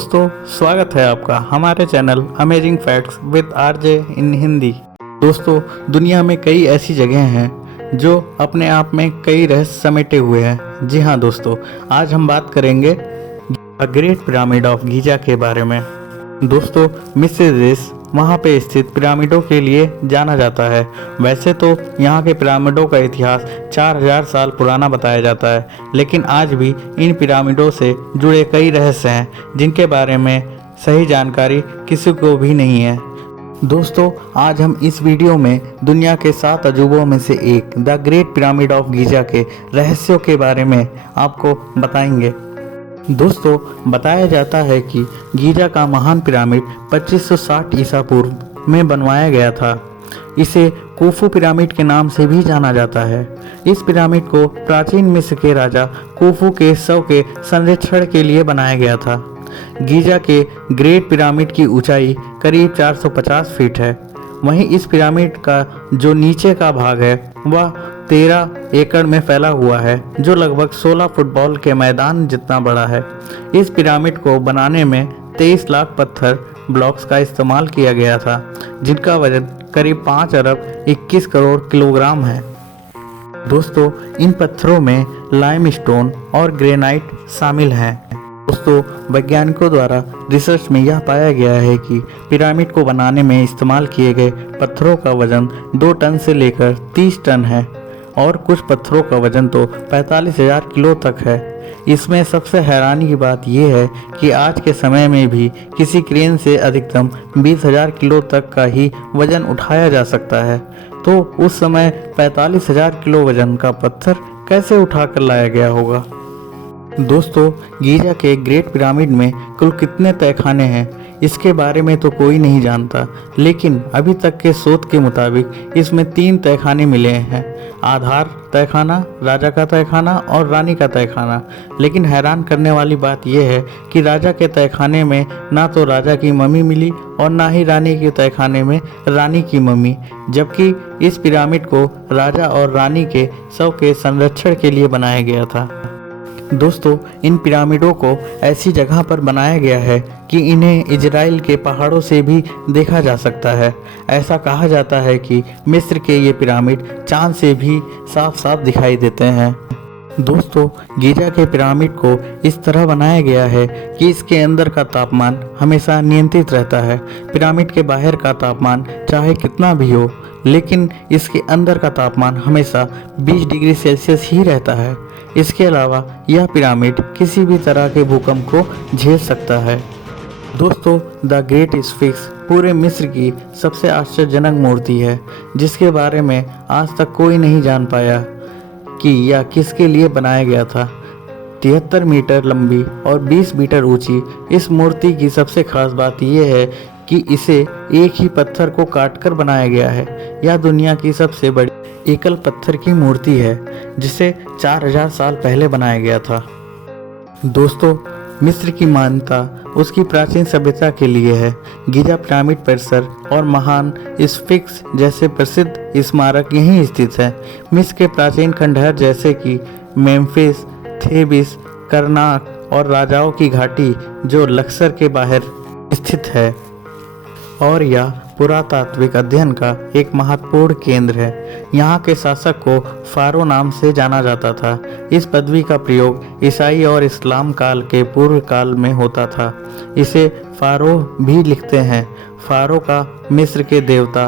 दोस्तों, स्वागत है आपका हमारे channel amazing facts with RJ इन हिंदी। दोस्तों, दुनिया में कई ऐसी जगह हैं जो अपने आप में कई रहस्य समेटे हुए हैं। जी हाँ दोस्तों, आज हम बात करेंगे ग्रेट पिरामिड ऑफ गीजा के बारे में। दोस्तों, मिस्र देश वहाँ पे स्थित पिरामिडों के लिए जाना जाता है। वैसे तो यहाँ के पिरामिडों का इतिहास 4000 साल पुराना बताया जाता है, लेकिन आज भी इन पिरामिडों से जुड़े कई रहस्य हैं जिनके बारे में सही जानकारी किसी को भी नहीं है। दोस्तों, आज हम इस वीडियो में दुनिया के 7 अजूबों में से एक the great pyramid of Giza के रहस्यों के बारे में आपको बताएंगे। दोस्तों, बताया जाता है कि गीजा का महान पिरामिड 2560 ईसा पूर्व में बनवाया गया था। इसे कुफू पिरामिड के नाम से भी जाना जाता है। इस पिरामिड को प्राचीन मिस्र के राजा कुफू के शव के संरक्षण के लिए बनाया गया था। गीजा के ग्रेट पिरामिड की ऊंचाई करीब 450 फीट है। वहीं इस पिरामिड का जो नीचे का भाग है वह 13 एकड़ में फैला हुआ है, जो लगभग 16 फुटबॉल के मैदान जितना बड़ा है। इस पिरामिड को बनाने में 23 लाख पत्थर ब्लॉक्स का इस्तेमाल किया गया था, जिनका वजन करीब 5 अरब 21 करोड़ किलोग्राम है। दोस्तों, इन पत्थरों में लाइमस्टोन और ग्रेनाइट शामिल हैं। दोस्तों, वैज्ञानिकों द्वारा रिसर्च में यह पाया गया है कि पिरामिड को बनाने में इस्तेमाल किए गए पत्थरों का वजन 2 टन से लेकर 30 टन है और कुछ पत्थरों का वजन तो 45,000 किलो तक है। इसमें सबसे हैरानी की बात यह है कि आज के समय में भी किसी क्रेन से अधिकतम 20,000 किलो तक का ही वजन उठाया जा सकता है। तो उस समय 45,000 किलो वजन का पत्थर कैसे उठाकर लाया गया होगा। दोस्तों, गीजा के ग्रेट पिरामिड में कुल कितने तहखाने हैं इसके बारे में तो कोई नहीं जानता, लेकिन अभी तक के शोध के मुताबिक इसमें 3 तहखाने मिले हैं। आधार तहखाना, राजा का तहखाना और रानी का तहखाना। लेकिन हैरान करने वाली बात यह है कि राजा के तहखाने में ना तो राजा की मम्मी मिली और ना ही रानी के तहखाने में रानी की मम्मी, जबकि इस पिरामिड को राजा और रानी के शव के संरक्षण के लिए बनाया गया था। दोस्तों, इन पिरामिडों को ऐसी जगह पर बनाया गया है कि इन्हें इजराइल के पहाड़ों से भी देखा जा सकता है। ऐसा कहा जाता है कि मिस्र के ये पिरामिड चांद से भी साफ साफ दिखाई देते हैं। दोस्तों, गीजा के पिरामिड को इस तरह बनाया गया है कि इसके अंदर का तापमान हमेशा नियंत्रित रहता है। पिरामिड के बाहर का तापमान चाहे कितना भी हो, लेकिन इसके अंदर का तापमान हमेशा 20 डिग्री सेल्सियस ही रहता है। इसके अलावा यह पिरामिड किसी भी तरह के भूकंप को झेल सकता है। दोस्तों, द ग्रेट स्फिंक्स पूरे मिस्र की सबसे आश्चर्यजनक मूर्ति है, जिसके बारे में आज तक कोई नहीं जान पाया कि यह किसके लिए बनाया गया था। 73 मीटर लंबी और 20 मीटर ऊंची इस मूर्ति की सबसे खास बात यह है कि इसे एक ही पत्थर को काटकर बनाया गया है। यह दुनिया की सबसे बड़ी एकल पत्थर की मूर्ति है, जिसे 4000 साल पहले बनाया गया था। दोस्तों, मिस्र की मान्यता उसकी प्राचीन सभ्यता के लिए है। गीजा पिरामिड परिसर और महान स्फिंक्स जैसे प्रसिद्ध स्मारक यहीं स्थित हैं। मिस्र के प्राचीन खंडहर जैसे कि मेम्फिस, थेबिस, करनाक और राजाओं की घाटी जो लक्सर के बाहर स्थित है, और यह पुरातात्विक अध्ययन का एक महत्वपूर्ण केंद्र है। यहाँ के शासक को फारो नाम से जाना जाता था। इस पदवी का प्रयोग ईसाई और इस्लाम काल के पूर्व काल में होता था। इसे फारो भी लिखते हैं। फारो का मिस्र के देवता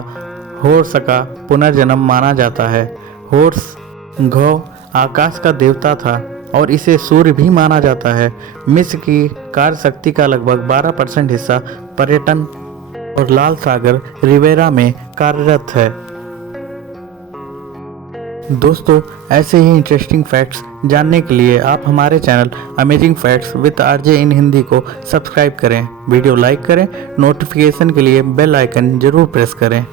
होर्स का पुनर्जन्म माना जाता है। होर्स घौ आकाश का देवता था और इसे सूर्य भी माना जाता है। मिस्र की कार्य शक्ति का लगभग 12% हिस्सा पर्यटन और लाल सागर रिवेरा में कार्यरत है। दोस्तों, ऐसे ही इंटरेस्टिंग फैक्ट्स जानने के लिए आप हमारे channel amazing facts with RJ इन हिंदी को सब्सक्राइब करें, वीडियो लाइक करें, नोटिफिकेशन के लिए बेल आइकन जरूर प्रेस करें।